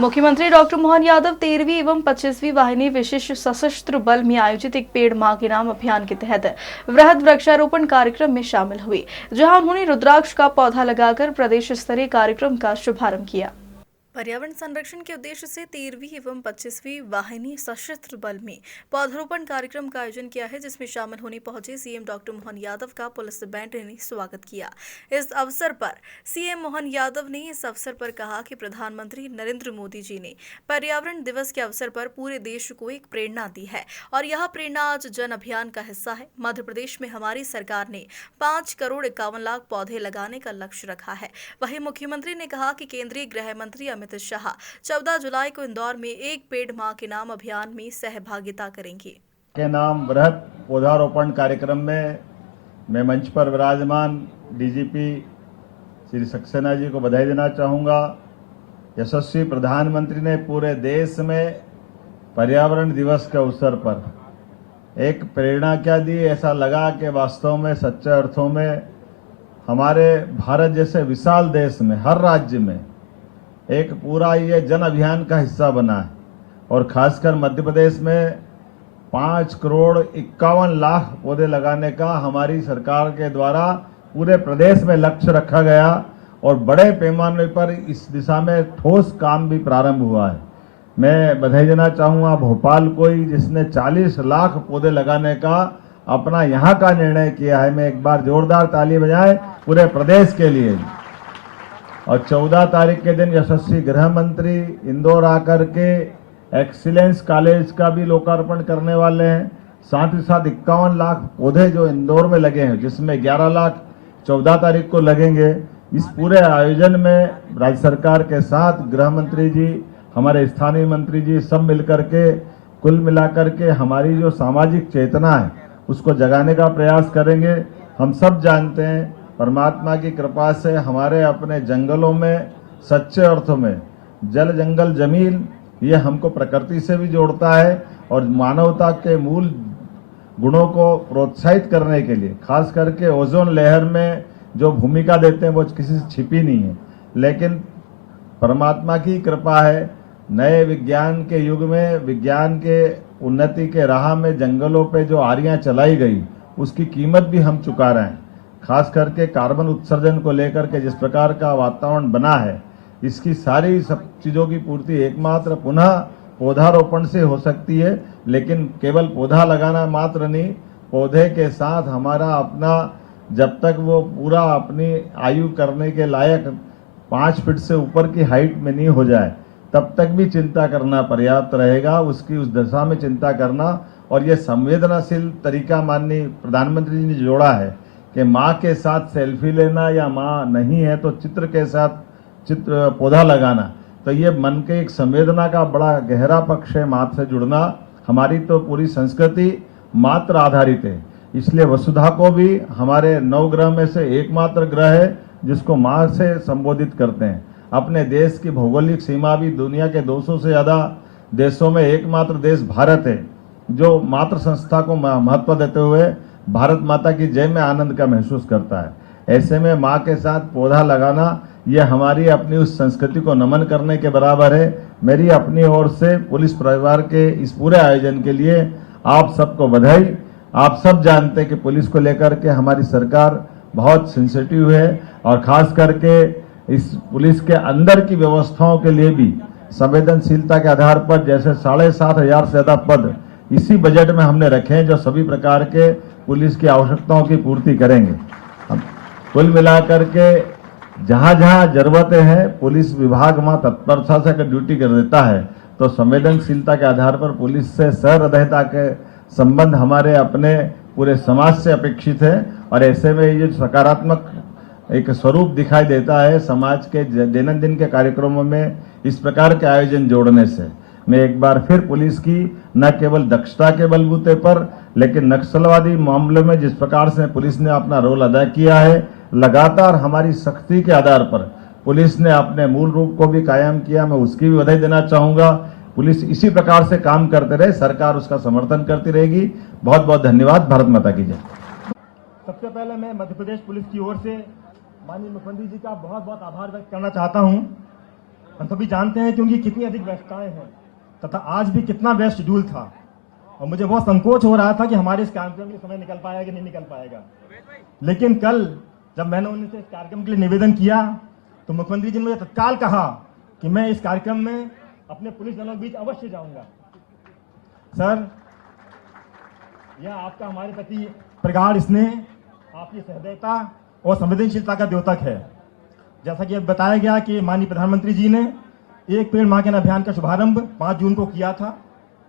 मुख्यमंत्री डॉक्टर मोहन यादव 13वीं एवं 25वीं वाहिनी विशेष सशस्त्र बल में आयोजित एक पेड़ मां के नाम अभियान के तहत वृहद वृक्षारोपण कार्यक्रम में शामिल हुए, जहां उन्होंने रुद्राक्ष का पौधा लगाकर प्रदेश स्तरीय कार्यक्रम का शुभारंभ किया। पर्यावरण संरक्षण के उद्देश्य से 13वीं एवं 25वीं वाहिनी सशस्त्र बल में पौधारोपण कार्यक्रम का आयोजन किया है, जिसमें शामिल होने पहुंचे सीएम डॉक्टर मोहन यादव का पुलिस बैंड ने स्वागत किया। इस अवसर पर सीएम मोहन यादव ने इस अवसर पर कहा कि प्रधानमंत्री नरेंद्र मोदी जी ने पर्यावरण दिवस के अवसर पर पूरे देश को एक प्रेरणा दी है और यह प्रेरणा आज जन अभियान का हिस्सा है। मध्य प्रदेश में हमारी सरकार ने 5 करोड़ 51 लाख पौधे लगाने का लक्ष्य रखा है। वहीं मुख्यमंत्री ने कहा कि केंद्रीय गृह मंत्री अमित शाह 14 जुलाई को इंदौर में एक पेड़ मां के नाम अभियान में सहभागिता करेंगे। के नाम वृहद पौधारोपण कार्यक्रम में मैं मंच पर विराजमान डीजीपी श्री सक्सेना जी को बधाई देना चाहूँगा। यशस्वी प्रधानमंत्री ने पूरे देश में पर्यावरण दिवस के अवसर पर एक प्रेरणा क्या दी, ऐसा लगा कि वास्तव में सच्चे अर्थों में हमारे भारत जैसे विशाल देश में हर राज्य में एक पूरा ये जन अभियान का हिस्सा बना है और खासकर मध्य प्रदेश में 5 करोड़ 51 लाख पौधे लगाने का हमारी सरकार के द्वारा पूरे प्रदेश में लक्ष्य रखा गया और बड़े पैमाने पर इस दिशा में ठोस काम भी प्रारंभ हुआ है। मैं बधाई देना चाहूँगा भोपाल को ही, जिसने 40 लाख पौधे लगाने का अपना यहाँ का निर्णय किया है। मैं एक बार जोरदार ताली बजाएं पूरे प्रदेश के लिए। और 14 तारीख के दिन यशस्वी गृह मंत्री इंदौर आकर के एक्सीलेंस कॉलेज का भी लोकार्पण करने वाले हैं। साथ ही साथ 51 लाख पौधे जो इंदौर में लगे हैं, जिसमें 11 लाख 14 तारीख को लगेंगे। इस पूरे आयोजन में राज्य सरकार के साथ गृह मंत्री जी, हमारे स्थानीय मंत्री जी सब मिलकर के कुल मिलाकर के हमारी जो सामाजिक चेतना है उसको जगाने का प्रयास करेंगे। हम सब जानते हैं परमात्मा की कृपा से हमारे अपने जंगलों में सच्चे अर्थों में जल जंगल जमीन ये हमको प्रकृति से भी जोड़ता है और मानवता के मूल गुणों को प्रोत्साहित करने के लिए खास करके ओजोन लेयर में जो भूमिका देते हैं वो किसी से छिपी नहीं है। लेकिन परमात्मा की कृपा है, नए विज्ञान के युग में विज्ञान के उन्नति के राह में जंगलों पे जो आरियां चलाई गई उसकी कीमत भी हम चुका रहे हैं। खास करके कार्बन उत्सर्जन को लेकर के जिस प्रकार का वातावरण बना है, इसकी सारी सब चीज़ों की पूर्ति एकमात्र पुनः पौधारोपण से हो सकती है। लेकिन केवल पौधा लगाना मात्र नहीं, पौधे के साथ हमारा अपना जब तक वो पूरा अपनी आयु करने के लायक 5 फीट से ऊपर की हाइट में नहीं हो जाए तब तक भी चिंता करना पर्याप्त रहेगा। उसकी उस दशा में चिंता करना और ये संवेदनशील तरीका माननीय प्रधानमंत्री जी ने जोड़ा है कि माँ के साथ सेल्फी लेना या माँ नहीं है तो चित्र के साथ पौधा लगाना, तो ये मन के एक संवेदना का बड़ा गहरा पक्ष है। माँ से जुड़ना, हमारी तो पूरी संस्कृति मात्र आधारित है, इसलिए वसुधा को भी हमारे 9 ग्रह में से एकमात्र ग्रह है जिसको माँ से संबोधित करते हैं। अपने देश की भौगोलिक सीमा भी दुनिया के 200 से ज़्यादा देशों में एकमात्र देश भारत है जो मातृ संस्था को महत्व देते हुए भारत माता की जय में आनंद का महसूस करता है। ऐसे में माँ के साथ पौधा लगाना यह हमारी अपनी उस संस्कृति को नमन करने के बराबर है। मेरी अपनी ओर से पुलिस परिवार के इस पूरे आयोजन के लिए आप सबको बधाई। आप सब जानते हैं कि पुलिस को लेकर के हमारी सरकार बहुत सेंसिटिव है और खास करके इस पुलिस के अंदर की व्यवस्थाओं के लिए भी संवेदनशीलता के आधार पर जैसे 7,500 से ज़्यादा पद इसी बजट में हमने रखे हैं जो सभी प्रकार के पुलिस की आवश्यकताओं की पूर्ति करेंगे। कुल मिलाकर के जहाँ जहाँ जरूरतें हैं पुलिस विभाग वहाँ तत्परता से अगर ड्यूटी कर देता है तो संवेदनशीलता के आधार पर पुलिस से सहृदयता के संबंध हमारे अपने पूरे समाज से अपेक्षित है। और ऐसे में ये सकारात्मक एक स्वरूप दिखाई देता है समाज के दैनंदिन के कार्यक्रमों में इस प्रकार के आयोजन जोड़ने से। मैं एक बार फिर पुलिस की न केवल दक्षता के बलबूते पर लेकिन नक्सलवादी मामलों में जिस प्रकार से पुलिस ने अपना रोल अदा किया है, लगातार हमारी सख्ती के आधार पर पुलिस ने अपने मूल रूप को भी कायम किया, मैं उसकी भी बधाई देना चाहूँगा। पुलिस इसी प्रकार से काम करते रहे, सरकार उसका समर्थन करती रहेगी। बहुत बहुत धन्यवाद। भारत माता की जय। सबसे पहले मैं मध्य प्रदेश पुलिस की ओर से माननीय मुख्यमंत्री जी का बहुत बहुत आभार व्यक्त करना चाहता हूं। हम सभी जानते हैं कि उनकी कितनी अधिक व्यस्तताएं हैं तथा आज भी कितना व्यस्त शेड्यूल था, और मुझे बहुत संकोच हो रहा था कि हमारे इस कार्यक्रम के लिए समय निकल पाएगा कि नहीं निकल पाएगा। लेकिन कल जब मैंने उनसे इस कार्यक्रम के लिए निवेदन किया तो मुख्यमंत्री जी ने मुझे तत्काल कहा कि मैं इस कार्यक्रम में अपने पुलिस जनों के बीच अवश्य जाऊंगा। सर, यह आपका हमारे प्रति प्रगाढ़ स्नेह, आपकी सहृदयता और संवेदनशीलता का द्योतक है। जैसा कि अब बताया गया कि माननीय प्रधानमंत्री जी ने एक पेड़ मां के नाम अभियान का शुभारंभ 5 जून को किया था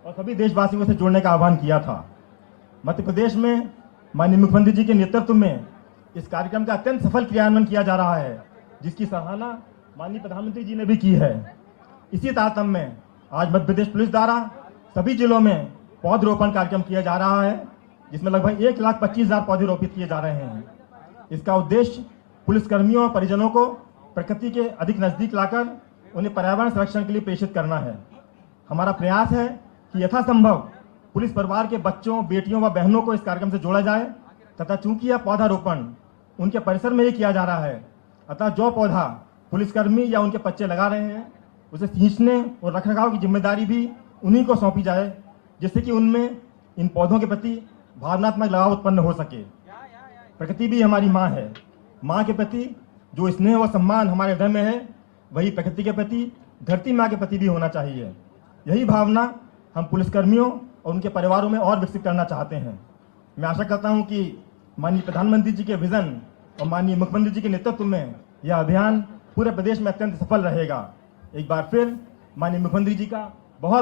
और सभी देशवासियों से जुड़ने का आह्वान किया था। मध्य प्रदेश में माननीय मुख्यमंत्री जी के नेतृत्व में इस कार्यक्रम का अत्यंत सफल क्रियान्वयन किया जा रहा है, जिसकी सराहना माननीय प्रधानमंत्री जी ने भी की है। इसी तारतम्य में आज मध्य प्रदेश पुलिस द्वारा सभी जिलों में पौधरोपण कार्यक्रम किया जा रहा है, जिसमें लगभग 1,25,000 पौधे रोपित किए जा रहे हैं। इसका उद्देश्य पुलिसकर्मियों और परिजनों को प्रकृति के अधिक नजदीक लाकर उन्हें पर्यावरण संरक्षण के लिए प्रेषित करना है। हमारा प्रयास है कि यथासंभव पुलिस परिवार के बच्चों, बेटियों व बहनों को इस कार्यक्रम से जोड़ा जाए तथा चूंकि यह पौधारोपण उनके परिसर में ही किया जा रहा है, अतः जो पौधा पुलिसकर्मी या उनके बच्चे लगा रहे हैं उसे सींचने और रखरखाव की जिम्मेदारी भी उन्हीं को सौंपी जाए, जिससे कि उनमें इन पौधों के प्रति भावनात्मक लगाव उत्पन्न हो सके। प्रकृति भी हमारी माँ है। माँ के प्रति जो स्नेह व सम्मान हमारे हृदय में है, वही प्रकृति के प्रति, धरती माँ के प्रति भी होना चाहिए। यही भावना हम पुलिसकर्मियों और उनके परिवारों में और विकसित करना चाहते हैं। मैं आशा करता हूँ कि माननीय प्रधानमंत्री जी के विजन और माननीय मुख्यमंत्री जी के नेतृत्व में यह अभियान पूरे प्रदेश में अत्यंत सफल रहेगा। एक बार फिर माननीय मुख्यमंत्री जी का बहुत